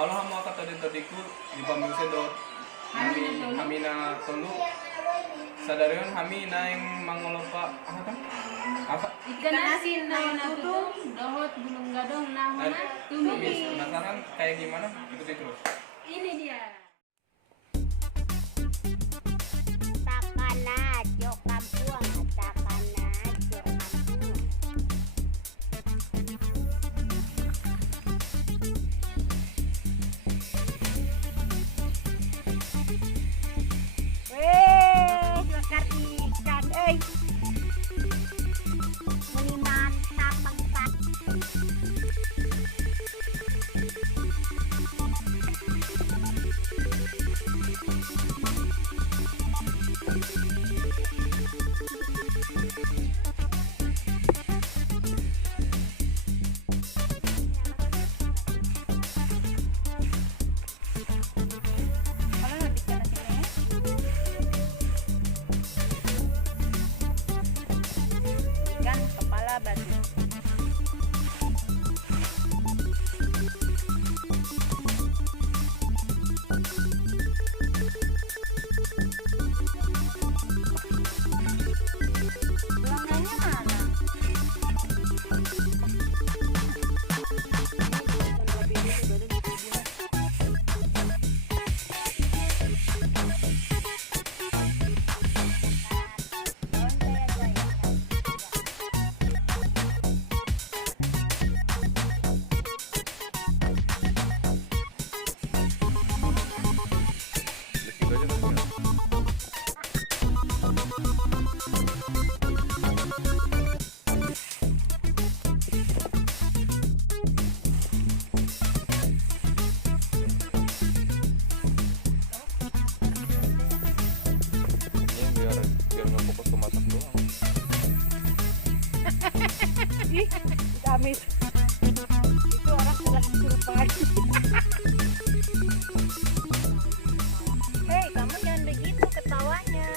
halo hama kata tadiku di pamil sedot kami na tolu sadarion kami na yang mangolopa apa kan apa ikan asin na tutung dohot bulung gadong nahona tumis. penasaran kayak gimana ikuti terus. Ini dia. Takanajo kampung, takanajo kampung. Weh, bakar ikan, Ini mantap banget. Ikan kepala batu. Lengannya mana? Biar nggak fokus ke masak doang. Gamis. Itu orang sedang survive. Hei, kamu jangan begitu ketawanya.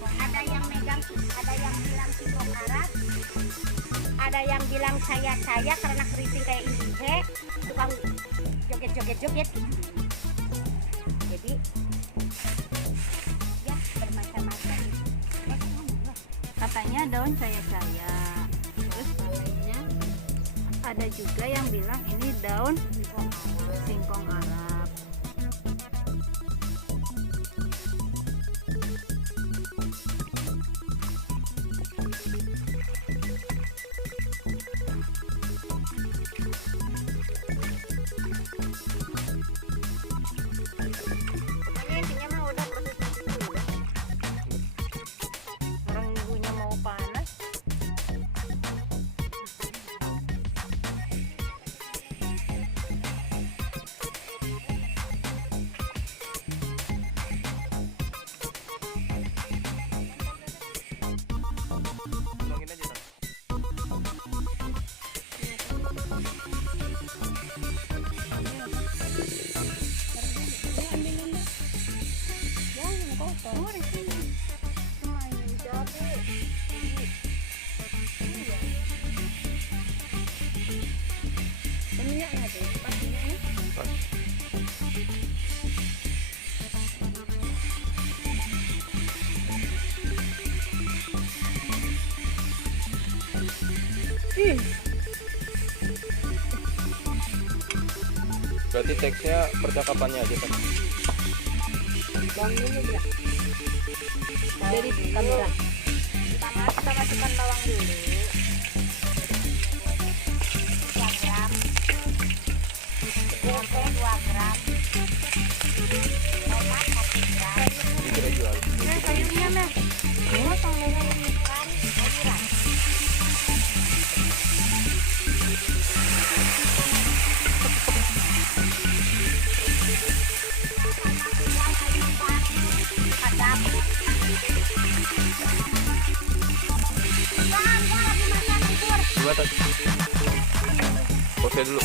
Ada yang megang, ada yang bilang singkong Arab, ada yang bilang saya karena keriting kayak ini, tukang joget. Jadi ya bermacam-macam. Katanya daun saya. Terus lainnya ada juga yang bilang ini daun singkong Arab. Pokoknya intinya mah udah proses itu udah. Orang ibunya mau panas. Ulangin aja kan. Jangan kotor. Oh, di sini. Nah, ini cabai. Iya. Minyaknya tuh, pas minyaknya. Pas. Berarti teksnya percakapannya aja kan. Bawang dulu ya. Dari kamera. Pertama kita masukkan bawang dulu. 3 gram. Tempe 2 gram. Tomat 1 gram. Dikira jual. Sayurnya mah. Potong dengan ikan sayuran. Dua tas. Pose dulu.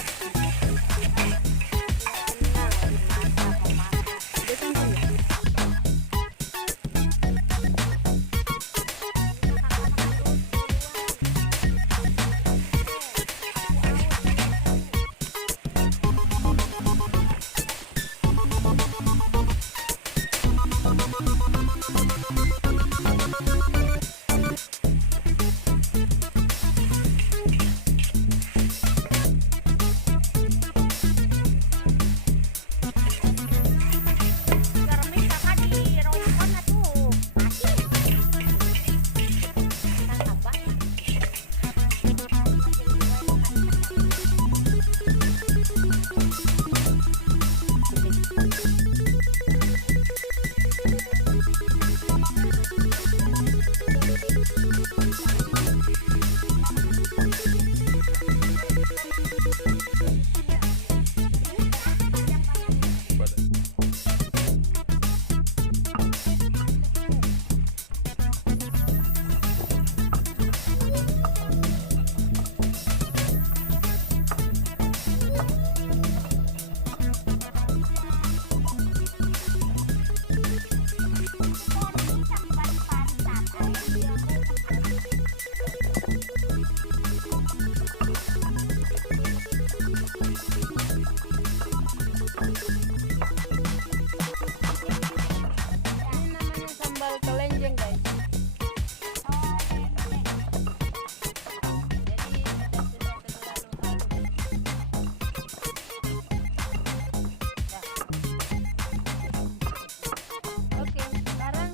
Ini namanya sambal kelenjeng guys. Jadi sudah terlalu halus. Ya. Oke, sekarang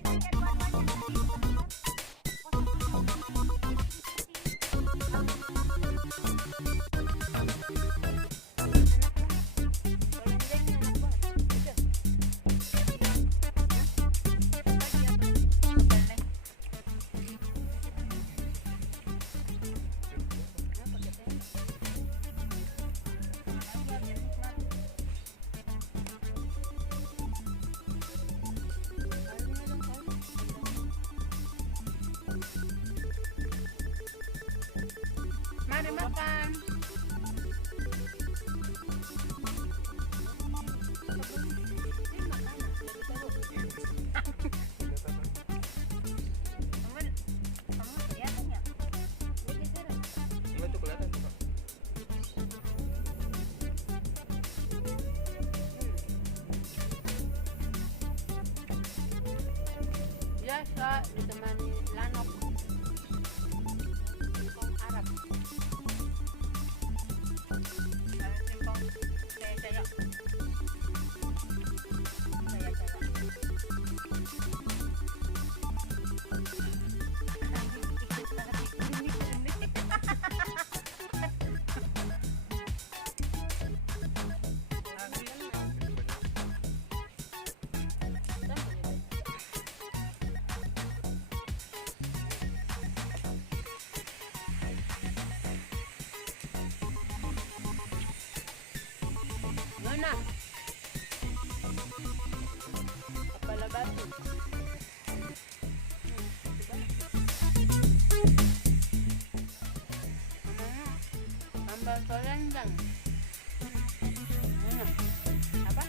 kelenjengnya enak banget. Mari makan. Cuma itu kelihatan tuh, Kak. Biasa ditemani lanok. Singkong Arab. Kalau singkong saya. Mana? Kepala batu. Sambal kelenjeng. Mana? Apa?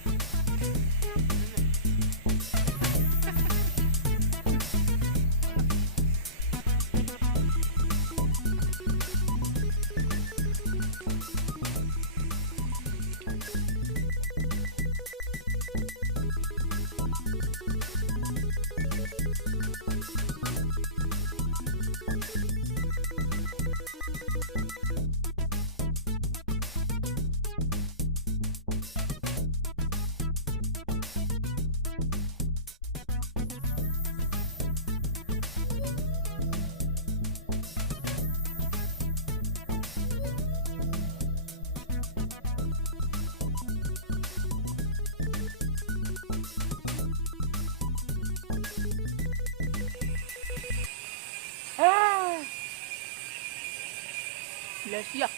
Lesiak,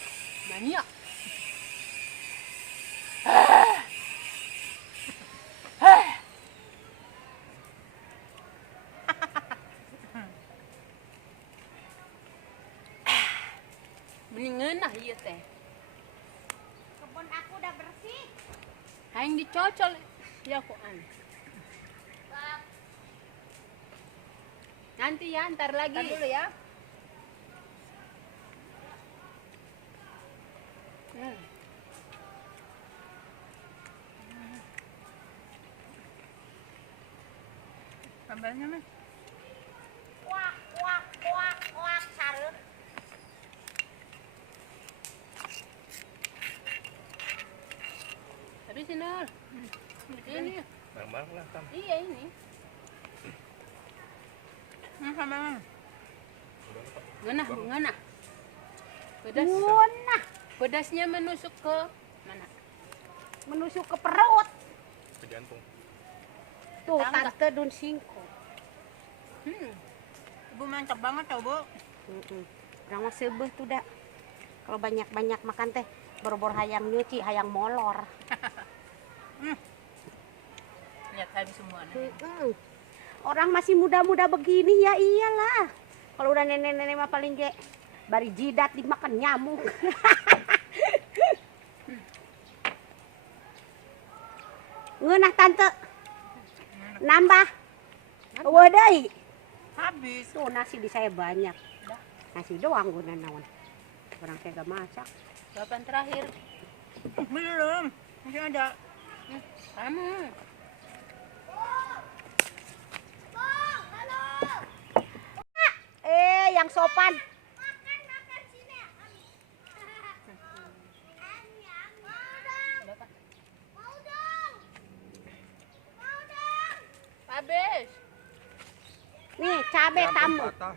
maniak. Mendingan nah iya teh. Kebun aku udah bersih. Hayang dicocol ya koan. Nanti ya, ntar lagi. Ntar dulu ya. Sambalnya mah. Kuak, kuak, kuak, kuak, sarut. Tapi Sinul. Ini. Bareng-bareng lah, Tam. Iya ini. Sama. Ngena. Pedas. Nah, Pedasnya menusuk ke mana? menusuk ke perut. Ke jantung. Tuh, Tangga. tante daun singkong. Ibu mantap banget tau, Bu. Orang mah sebeh tuh dah. Kalau banyak-banyak makan teh, boro-boro hayang nyuci, hayang molor. Lihat habis semua nih. Orang masih muda-muda begini ya iyalah. Kalau udah nenek-nenek mah paling kayak bari jidat dimakan nyamuk. Ngeunah tante. Nambah. Wadai. Habis. Tuh nasi di saya banyak. Nasi doang guna naon. Orang saya gak masak. Kapan terakhir? Belum. Masih ada. Kamu. Yang sopan. Habis. Nih, cabai Yang tamu. patah.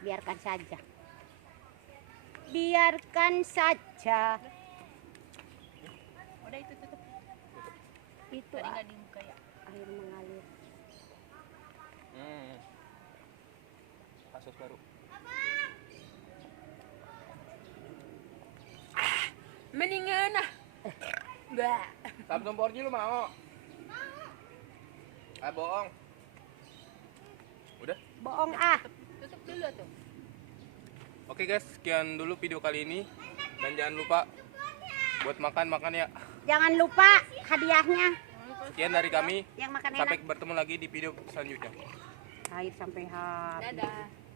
Biarkan saja. Biarkan saja. Udah itu tutup. Itu Tadi nggak dibuka ya. air mengalir. Kasus baru. Mendingan ah. Bah. Samsung 4G lu mau? Ah, bohong. Udah. Bohong ah. Tutup dulu tuh. Oke guys, sekian dulu video kali ini. Dan jangan lupa buat makan ya. Jangan lupa hadiahnya. Sekian dari kami. Yang makan Sampai enak. bertemu lagi di video selanjutnya. Air sampai habis. Dadah.